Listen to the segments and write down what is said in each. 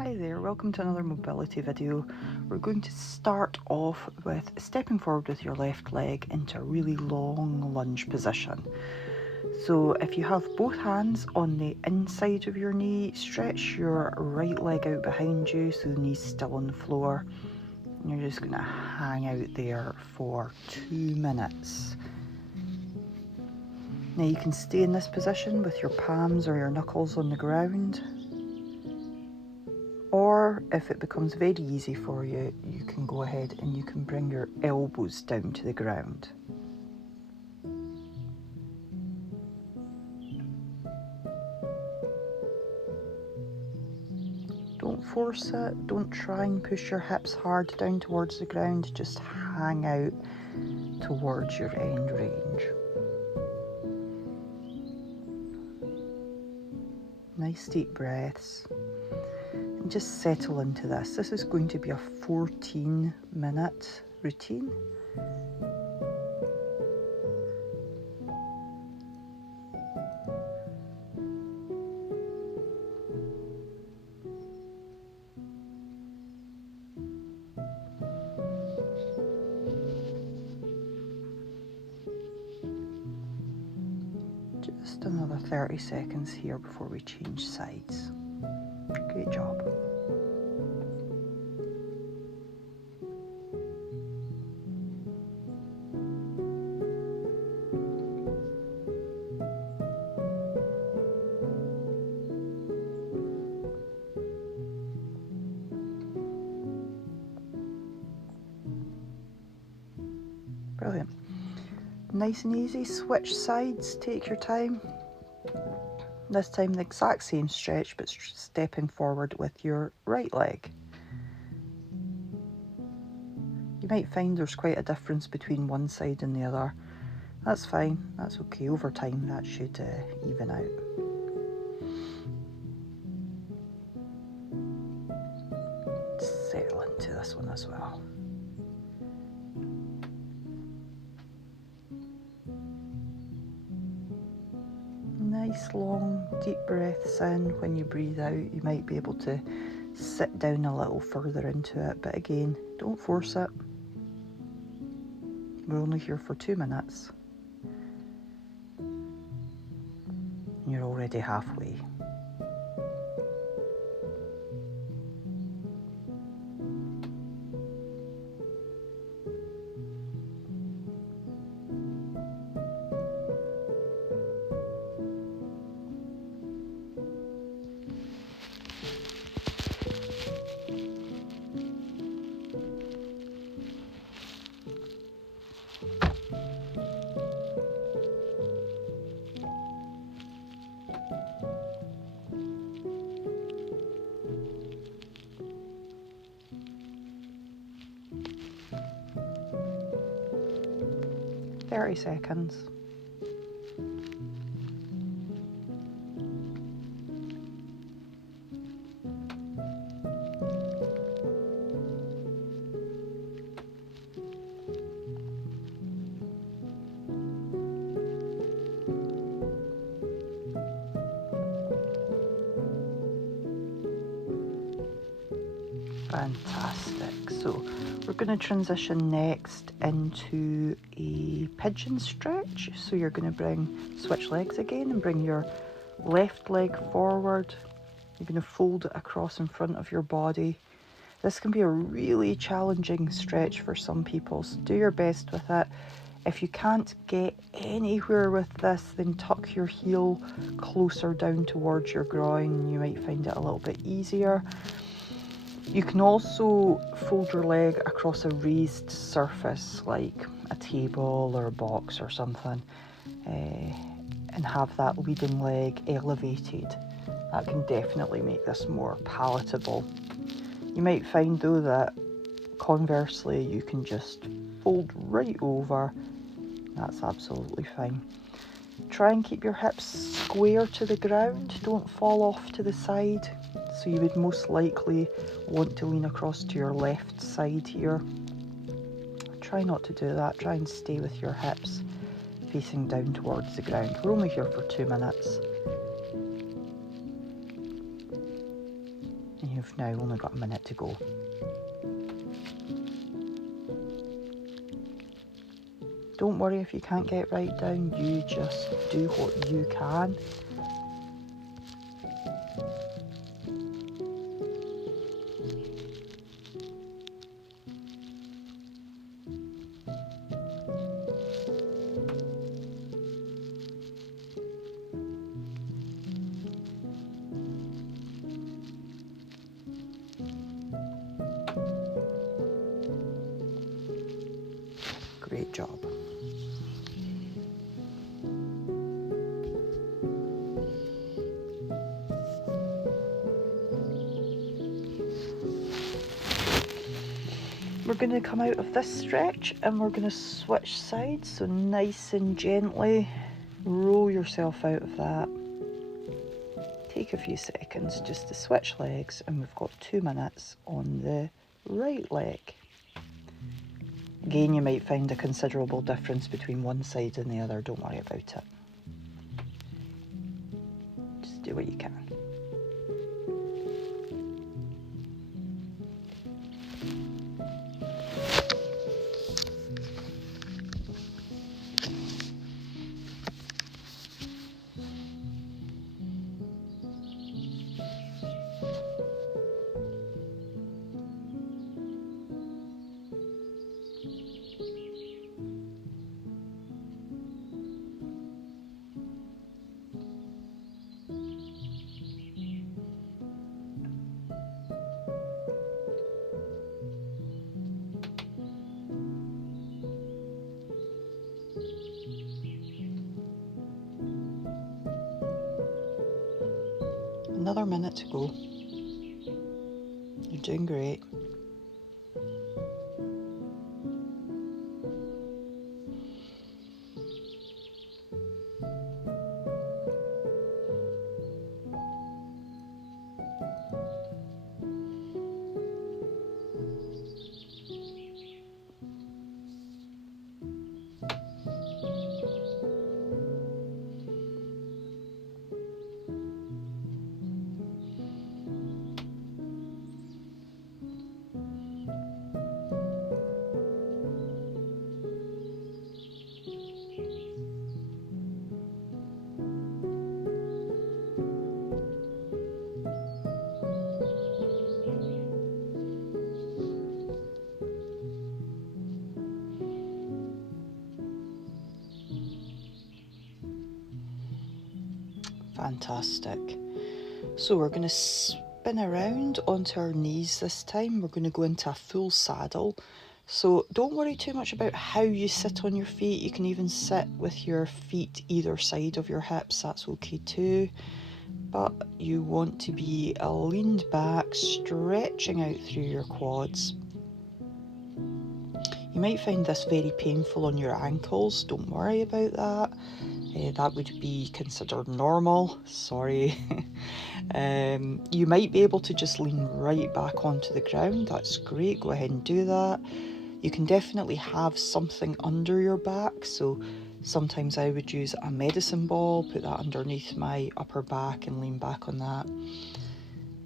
Hi there, welcome to another mobility video. We're going to start off with stepping forward with your left leg into a really long lunge position. So if you have both hands on the inside of your knee, stretch your right leg out behind you so the knee's still on the floor. And you're just going to hang out there for 2 minutes. Now you can stay in this position with your palms or your knuckles on the ground. Or if it becomes very easy for you, you can go ahead and you can bring your elbows down to the ground. Don't force it, don't try and push your hips hard down towards the ground, just hang out towards your end range. Nice deep breaths. And just settle into this. This is going to be a 14-minute routine. Just another 30 seconds here before we change sides. Great job. Brilliant. Nice and easy, switch sides, take your time. This time the exact same stretch, but stepping forward with your right leg. You might find there's quite a difference between one side and the other. That's fine, that's okay. Over time that should even out. Settle into this one as well. Nice long deep breaths in. When you breathe out, you might be able to sit down a little further into it, but again, don't force it. We're only here for 2 minutes. You're already halfway. Thirty seconds. Fantastic. So we're going to transition next into a pigeon stretch. So you're going to switch legs again and bring your left leg forward. You're going to fold it across in front of your body. This can be a really challenging stretch for some people, so do your best with it. If you can't get anywhere with this, then tuck your heel closer down towards your groin. You might find it a little bit easier. You can also fold your leg across a raised surface like a table or a box or something, and have that leading leg elevated. That can definitely make this more palatable. You might find though that conversely you can just fold right over. That's absolutely fine. Try and keep your hips square to the ground. Don't fall off to the side. So you would most likely want to lean across to your left side here. Try not to do that. Try and stay with your hips facing down towards the ground. We're only here for 2 minutes. And you've now only got a minute to go. Don't worry if you can't get right down, you just do what you can. Great job. We're going to come out of this stretch and we're going to switch sides, so nice and gently roll yourself out of that. Take a few seconds just to switch legs, and we've got 2 minutes on the right leg. Again, you might find a considerable difference between one side and the other, don't worry about it. Just do what you can. Another minute to go. You're doing great. Fantastic. So we're going to spin around onto our knees this time. We're going to go into a full saddle. So don't worry too much about how you sit on your feet. You can even sit with your feet either side of your hips, that's okay too. But you want to be leaned back, stretching out through your quads. You might find this very painful on your ankles, don't worry about that. That would be considered normal, sorry. You might be able to just lean right back onto the ground, that's great, go ahead and do that. You can definitely have something under your back, so sometimes I would use a medicine ball, put that underneath my upper back and lean back on that.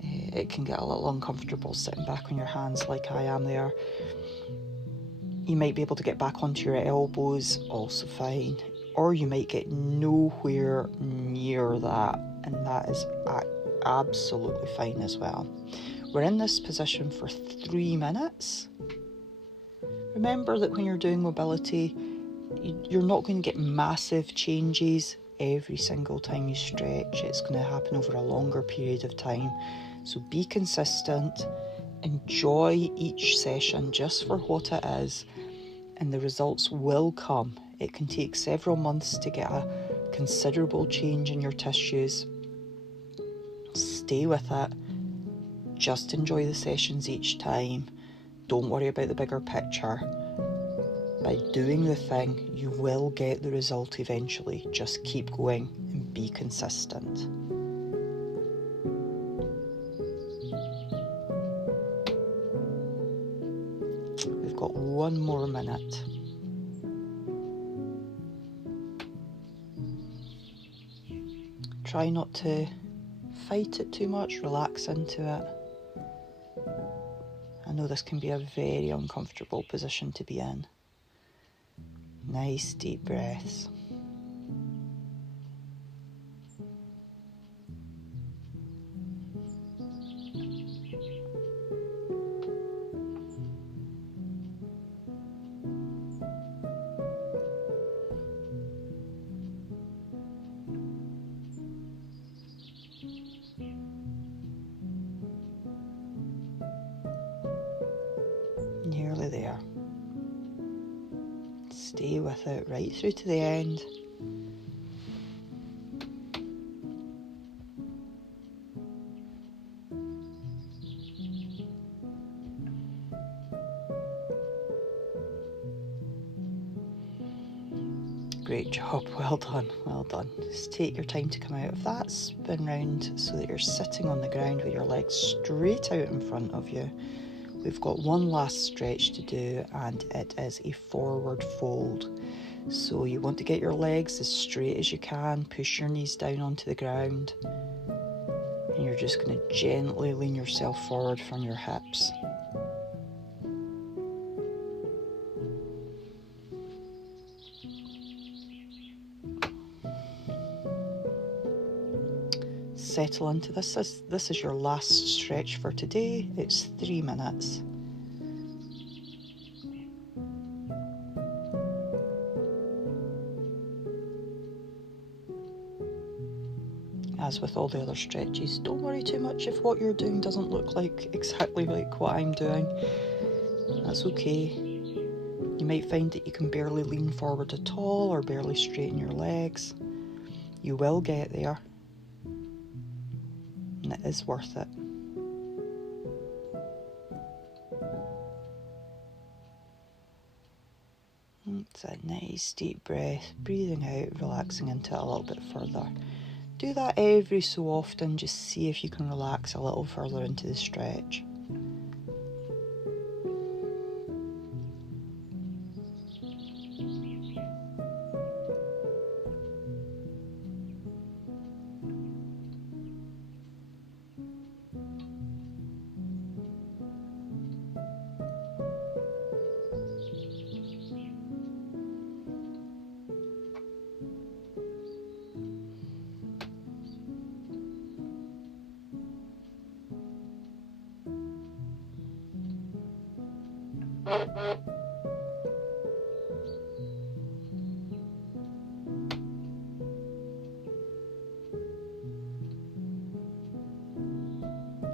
It can get a little uncomfortable sitting back on your hands like I am there. You might be able to get back onto your elbows, also fine. Or you might get nowhere near that, and that is absolutely fine as well. We're in this position for 3 minutes. Remember that when you're doing mobility, you're not going to get massive changes every single time you stretch. It's going to happen over a longer period of time. So be consistent, enjoy each session just for what it is, and the results will come. It can take several months to get a considerable change in your tissues. Stay with it. Just enjoy the sessions each time. Don't worry about the bigger picture. By doing the thing, you will get the result eventually. Just keep going and be consistent. We've got 1 more minute. Try not to fight it too much, relax into it. I know this can be a very uncomfortable position to be in. Nice deep breaths. Nearly there. Stay with it right through to the end. Great job, well done, well done. Just take your time to come out of that, spin round so that you're sitting on the ground with your legs straight out in front of you. We've got one last stretch to do, and it is a forward fold. So you want to get your legs as straight as you can, push your knees down onto the ground, and you're just going to gently lean yourself forward from your hips. Settle into this. This is your last stretch for today. It's 3 minutes. As with all the other stretches, don't worry too much if what you're doing doesn't look like exactly like what I'm doing. That's okay. You might find that you can barely lean forward at all or barely straighten your legs. You will get there, and it is worth it. It's a nice deep breath, breathing out, relaxing into it a little bit further. Do that every so often, just see if you can relax a little further into the stretch.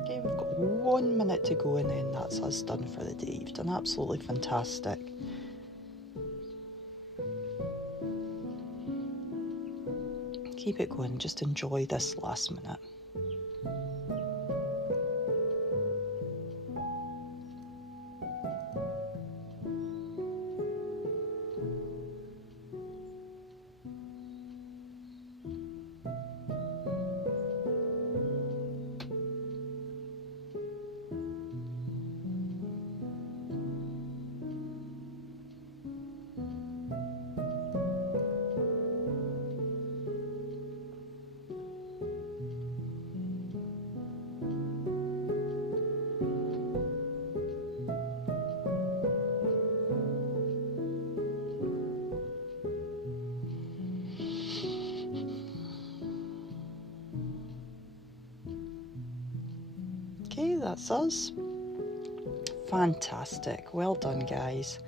Okay, we've got 1 minute to go, and then that's us done for the day. You've done absolutely fantastic. Keep it going, just enjoy this last minute. Okay, that's us. Fantastic. Well done, guys.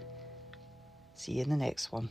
See you in the next one.